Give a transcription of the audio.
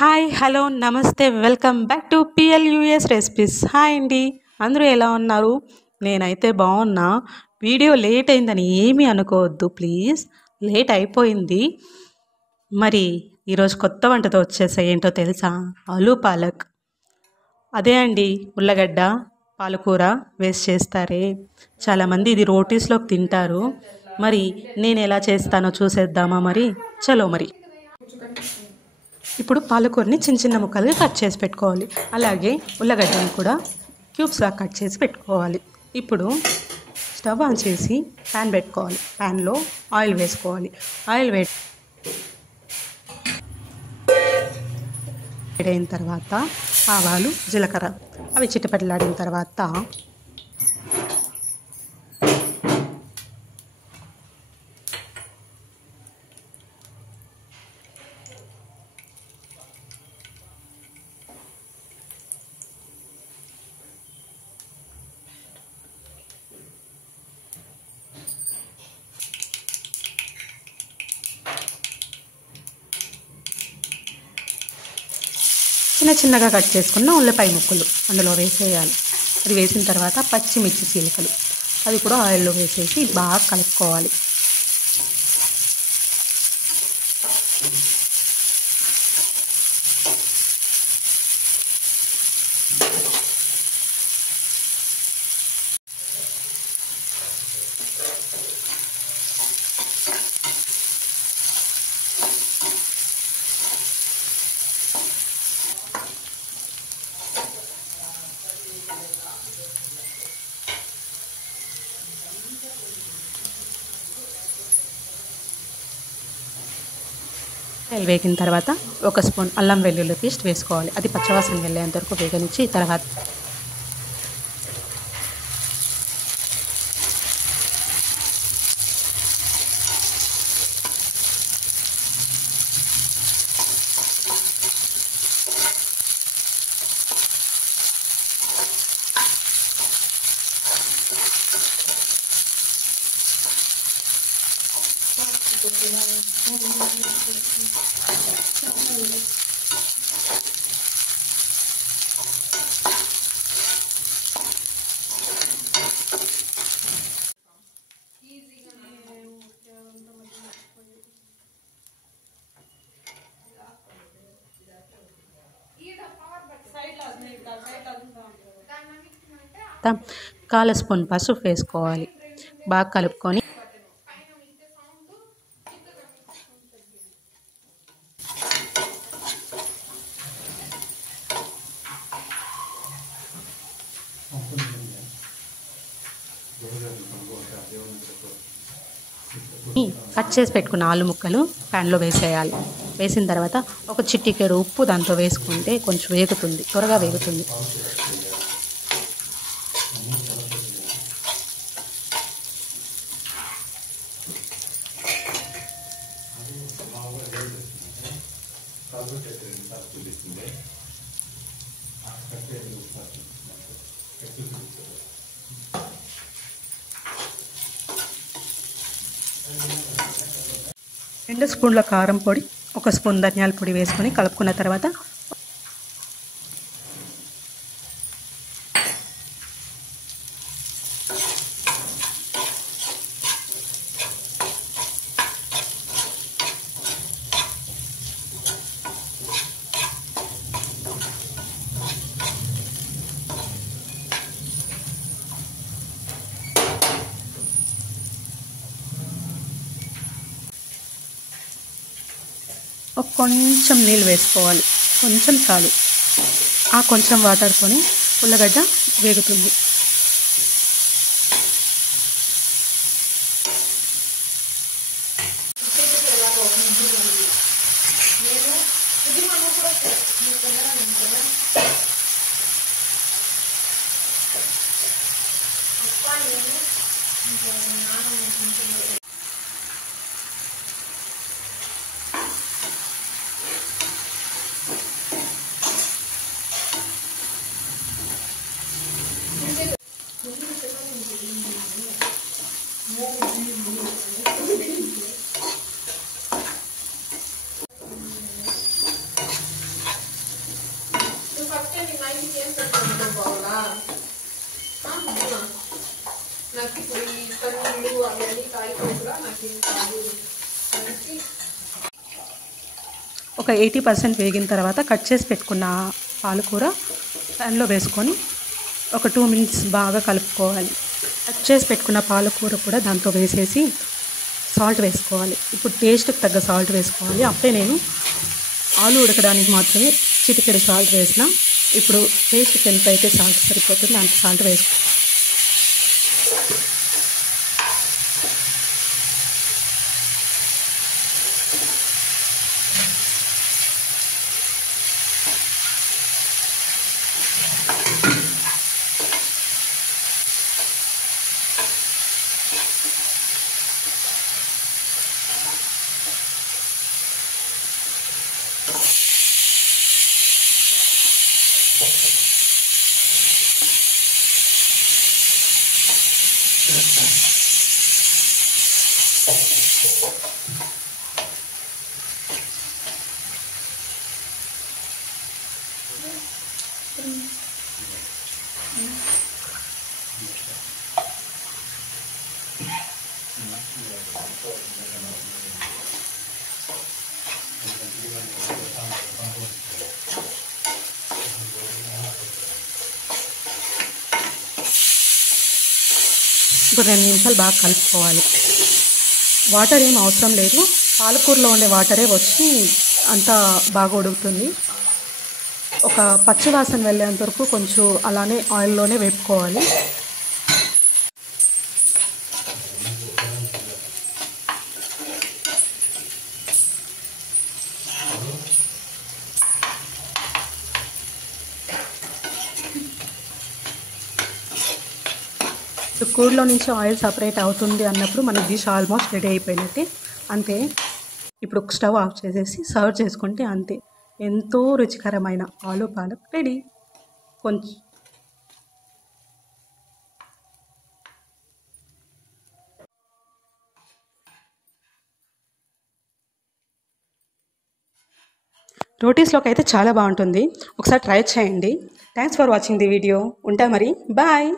Hi hello నమస్తే welcome back to PLUS recipes. Hi అండి, అందరూ ఎలా ఉన్నారు? నేనైతే బాగున్నా. వీడియో లేట్ అయిందని ఏమీ అనుకోవద్దు ప్లీజ్, లేట్ అయిపోయింది. మరి ఈరోజు కొత్త వంటతో వచ్చేసా. ఏంటో తెలుసా? ఆలూ పాలక్. అదే అండి, ఉల్లగడ్డ పాలకూర వేస్ట్ చేస్తారే చాలామంది, ఇది రోటీస్లోకి తింటారు. మరి నేను ఎలా చేస్తానో చూసేద్దామా? మరి చలో. మరి ఇప్పుడు పాలకూరని చిన్న చిన్న ముక్కలుగా కట్ చేసి పెట్టుకోవాలి. అలాగే ఉల్లగడ్డని కూడా క్యూబ్స్గా కట్ చేసి పెట్టుకోవాలి. ఇప్పుడు స్టవ్ ఆన్ చేసి ప్యాన్ పెట్టుకోవాలి. ప్యాన్లో ఆయిల్ వేసుకోవాలి. ఆయిల్ వేడైన తర్వాత ఆవాలు, జీలకర్ర అవి చిటపటలాడిన తర్వాత చిన్న చిన్నగా కట్ చేసుకున్న ఉల్లిపాయ ముక్కలు అందులో వేసేయాలి. అది వేసిన తర్వాత పచ్చిమిర్చి చీలికలు అది కూడా ఆయిల్లో వేసేసి బాగా కలుపుకోవాలి. వేగిన తర్వాత ఒక స్పూన్ అల్లం వెల్లుల్లి పేస్ట్ వేసుకోవాలి. అది పచ్చవాసన వెళ్ళేంత వరకు వేగనిచ్చి తర్వాత కాల్ స్పూన్ పసుపు వేసుకోవాలి. బాగా కలుపుకొని కట్ చేసి పెట్టుకున్న ఆలు ముక్కలు ప్యాన్లో వేసేయాలి. వేసిన తర్వాత ఒక చిటికెడు ఉప్పు దాంట్లో వేసుకుంటే కొంచెం వేగుతుంది, త్వరగా వేగుతుంది. రెండు స్పూన్ల కారం పొడి, ఒక స్పూన్ ధనియాల పొడి వేసుకొని కలుపుకున్న తర్వాత కొంచెం నీళ్ళు వేసుకోవాలి. కొంచెం చాలు. ఆ కొంచెం వాటర్తోనే ఉల్లగడ్డ వేగుతుంది. నాకు ఇప్పుడు ఈ పన్నీళ్ళు అవన్నీ కాలిపోతుగా నాకు ఏం కాదు అనేసి ఒక 80% వేగిన తర్వాత కట్ చేసి పెట్టుకున్న పాలకూర ప్యాన్లో వేసుకొని ఒక 2 మినిట్స్ బాగా కలుపుకోవాలి. కట్ చేసి పెట్టుకున్న పాలకూర కూడా దాంతో వేసేసి సాల్ట్ వేసుకోవాలి. ఇప్పుడు టేస్ట్కి తగ్గ సాల్ట్ వేసుకోవాలి. అప్పుడే నేను ఆలు ఉడకడానికి మాత్రమే చిటికెడు సాల్ట్ వేసిన. ఇప్పుడు టేస్ట్కి ఎంత అయితే సాల్ట్ సరిపోతుందో అంత సాల్ట్ వేసుకో. ఇప్పుడు 2 నిమిషాలు బాగా కలుపుకోవాలి. వాటర్ ఏం అవసరం లేదు, పాలకూరలో ఉండే వాటరే వచ్చి అంతా బాగా ఉడుకుతుంది. ఒక పచ్చి వాసన వెళ్ళేంత వరకు కొంచెం అలానే ఆయిల్లోనే వేపుకోవాలి. కూరలో నుంచి ఆయిల్ సపరేట్ అవుతుంది అన్నప్పుడు మన డిష్ ఆల్మోస్ట్ రెడీ అయిపోయినట్టే. అంతే. ఇప్పుడు స్టవ్ ఆఫ్ చేసేసి సర్వ్ చేసుకుంటే అంతే. ఎంతో రుచికరమైన ఆలు పాలక్ రెడీ. కొంచెం రోటీస్లోకి అయితే చాలా బాగుంటుంది. ఒకసారి ట్రై చేయండి. Thanks for watching the video. ఉంటా మరి. బాయ్.